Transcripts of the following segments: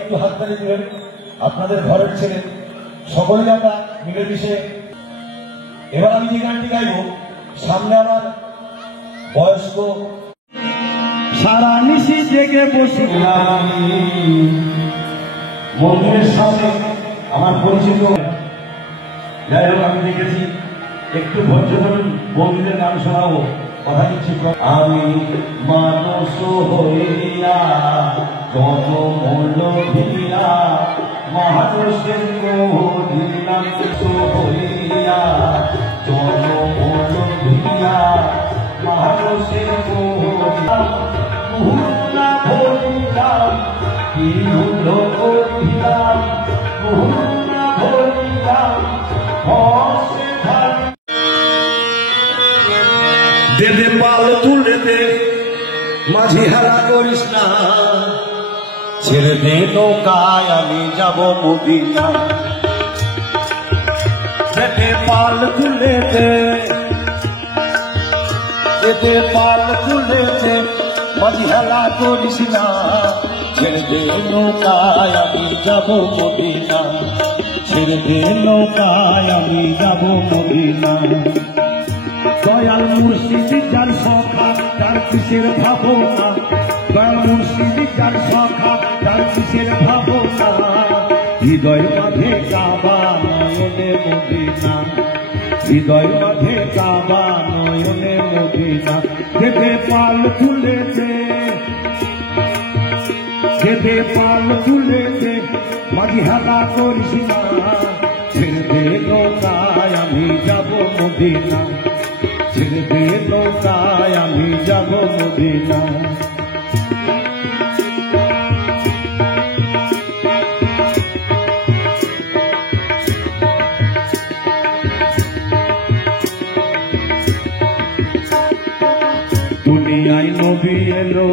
একটু হাততালি দিলেন আপনাদের ঘরের ছেলে সকলে আমরা মিলেমিশে। এবার আমি যে গানটি গাইব, সামনে আমার বয়স্ক সারা নিশি জেগে বসিলাম মন্দিরের সামনে আমার পরিচিত। যাই হোক, আমি দেখেছি একটু ধৈর্য ধরুন, বন্ধুদের গান শোনাবো। কথা দিচ্ছি, আমি মানুষ হইয়া যত মূল্য দিয়া মহাদেশের দিলাম হইয়া যত মূল্য দিয়া মহাদেশের ভুলা ভরিলাম কি মূল্য করিলাম ভুলা ভরিলাম দেদে পাল তুলে দে মাঝি হেলা করিস না, ছেড়ে দে নৌকায় আমি যাব মদিনা। দেদে পাল তুলে দে, দেদে পাল তুলে দে মাঝি হেলা করিস না, ছেড়ে দে নৌকায় আমি যাব মদিনা, ছেড়ে দে নৌকায় আমি যাব মদিনা। দয়াল মুর্শিদ যার সখা তার কিসের ভাবনা, দয়াল মুর্শিদ যার সখা তার কিসের ভাবনা, হৃদয় মাঝে কাবা নয়নে মদিনা, হৃদয় মাঝে কাবা নয়নে মদিনা। দেদে পাল তুলে দে, দেদে পাল তুলে দে মাঝি হেলা করিস না, ছেড়ে দে নৌকায় আমি যাব মদিনা, ছেড়ে দে নৌকায় আমি যাব মদিনা। দুনিয়ায় নবী এলো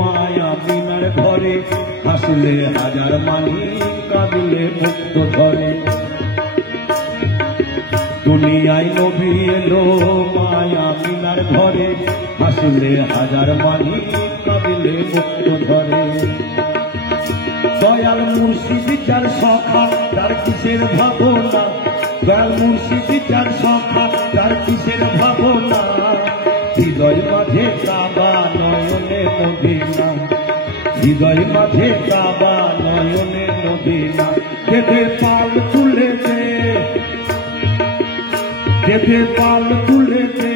মায়া বিনার ঘরে, হাসলে হাজার মানি কাঁদলে মুক্ত ধরে। দুনিয়ায় নবী এলো মায়া বিনার ঘরে, হাসলে হাজার মানি কাঁদলে মুক্ত ধরে। দয়াল মুর্শিদ যার সখা তার কিসের ভাবনা, দয়াল মুর্শিদ যার সখা তার কিসের ভাবনা, হৃদয় মাঝে কাবা নয়নে মদিনা, হৃদয় মাঝে কাবা নয়নে মদিনা। দেদে পাল তুলে দে, দেদে পাল তুলে দে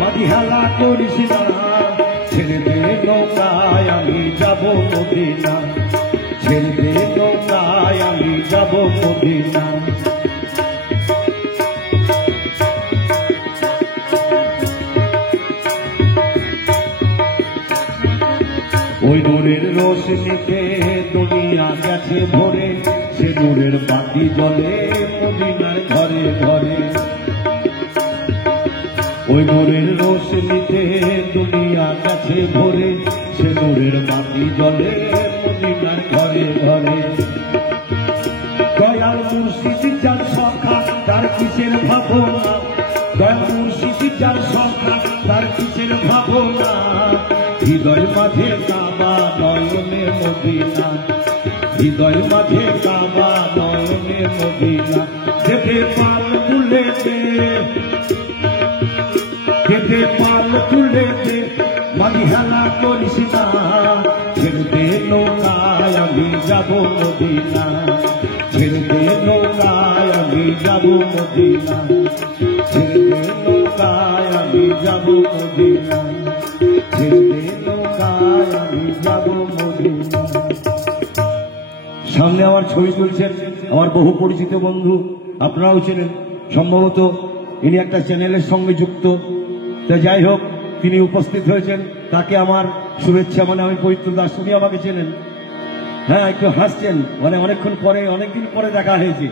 মাঝি হেলা করিস না, ছেড়ে দে নৌকায় আমি যাব মদিনা, ছেড়ে দে নৌকায় আমি যাব মদিনা। ওই নূরের রোশনীতে দুনিয়া গেছে ভরে, সে নূরের বাতি জ্বলে মদিনার ঘরে ঘরে। ওই নূরের রোশনীতে দুনিয়া গেছে ভরে, সে নূরের বাতি জ্বলে মদিনার ঘরে ঘরে। দয়াল মুর্শিদ যার সখা তার কিসের ভাবনা, দয়াল মুর্শিদ যার সখা তার কিসের ভাবনা, হৃদয় মাঝে কাবা নয়নে মদিনা, হৃদয় মাঝে কাবা নয়নে মদিনা। দেদে পাল তুলে দে, দেদে পাল তুলে দে মাঝি হেলা করিস না, ছেড়ে দে নৌকায় আমি যাব মদিনা, ছেড়ে দে নৌকায় আমি যাব মদিনা, ছেড়ে দে নৌকায় আমি যাব মদিনা, ছেড়ে দে নৌকায় আমি যাব মদিনা। সামনে আমার ছবি তুলছেন আমার বহু পরিচিত বন্ধু, আপনারাও চেনেন সম্ভবত, ইনি একটা চ্যানেলের সঙ্গে যুক্ত। তো যাই হোক, তিনি উপস্থিত হয়েছেন, তাকে আমার শুভেচ্ছা। মানে আমি পবিত্র দাস, উনি আমাকে চেনেন। হ্যাঁ, একটু হাসছেন, মানে অনেকক্ষণ পরে, অনেকদিন পরে দেখা হয়েছে।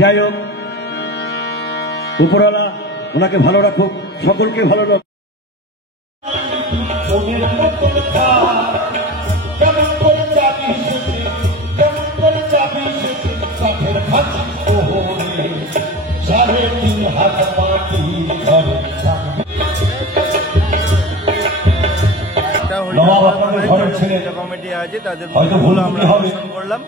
যাই হোক, উপরওয়ালা ওনাকে ভালো রাখুক, সকলকে ভালো রাখুক। সাড়ে 3 হাত মাটি ঘরে থাকবে। নবাব আপনাদের ঘরের ছেলে, কমিটি আছে তাদের হয়তো ভুল আমরা হবে, অনুসরণ করলাম।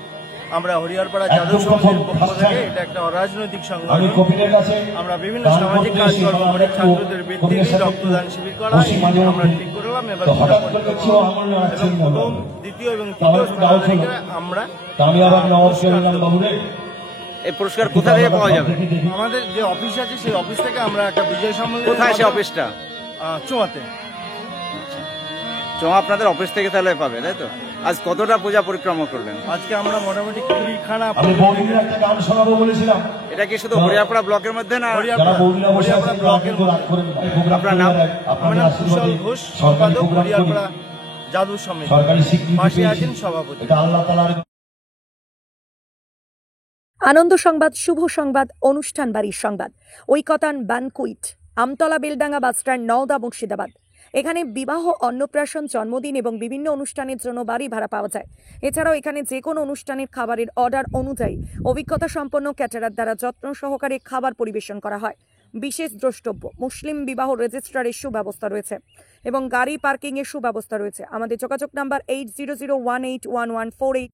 আমরা হরিহরপাড়া একদম যাদব প্রথম সমিতির পক্ষ ফার্স্ট থেকে টাইম এটা একটা অরাজনৈতিক আমি সংগঠন। কপিলের কাছে আমরা বিভিন্ন দান সামাজিক করতে এসে কাজকর্ম আমার করে একটু ছাত্রদের বৃত্তি কপিলের দিই, সাথে রক্তদান শিবির করা বসি মাঝে আমরা মধ্যে। ঠিক করলাম। এবার তো হঠাৎ পূজা করে পর্ব দেখছি ও আঙুল নাড়াচ্ছেন এবং না। প্রথম, দ্বিতীয় এবং তাহলে তৃতীয় একটু দাও শোনো। স্থানাধিকারে আমরা তা আমি আবার নবাব পেলাম বাবুরে। এই পুরস্কার কোথা থেকে পাওয়া যাবে? আমাদের যে অফিস আছে সেই অফিস থেকে আমরা একটা বিজয় সম্মেলন, কোথায় সে অফিসটা? চোয়াতে। জমা আপনাদের অফিস থেকে তাহলে পাবে, তাই তো? আজ কতটা পূজা পরিক্রমা করলেন? আজকে আমরা মোটামুটি 20খানা। আমি বৌদির একটা গান শোনাবো বলেছিলাম। এটা কি শুধু হরিয়ারপাড়া ব্লকের মধ্যে না? যারা বৌদিরা বসে আছে ব্লকের কিন্তু রাগ করেন না। এই প্রোগ্রাম আপনার নাম? আপনাদের আশীর্বাদে কুশল ঘোষ, সরকারি সম্পাদক, প্রোগ্রাম করি, হরিহরপাড়া যাদব সমিতি। সরকারি স্বীকৃতি পাশে পেয়েছি। আছেন সভাপতি। এটা আল্লাহ তাআলার আনন্দ সংবাদ, শুভ সংবাদ, অনুষ্ঠান বাড়ির সংবাদ। ঐকতান ব্যানকুইট, আমতলা বেলডাঙ্গা বাসস্ট্যান্ড, নওদা, মুর্শিদাবাদ। এখানে বিবাহ, অন্নপ্রাশন, জন্মদিন এবং বিভিন্ন অনুষ্ঠানের জন্য বাড়ি ভাড়া পাওয়া যায়। এছাড়াও এখানে যে কোনো অনুষ্ঠানের খাবারের অর্ডার অনুযায়ী অভিজ্ঞতা সম্পন্ন ক্যাটারার দ্বারা যত্ন সহকারে খাবার পরিবেশন করা হয়। বিশেষ দ্রষ্টব্য, মুসলিম বিবাহ রেজিস্ট্রারের সুব্যবস্থা রয়েছে এবং গাড়ি পার্কিংয়ের সুব্যবস্থা রয়েছে। আমাদের যোগাযোগ নাম্বার 80018114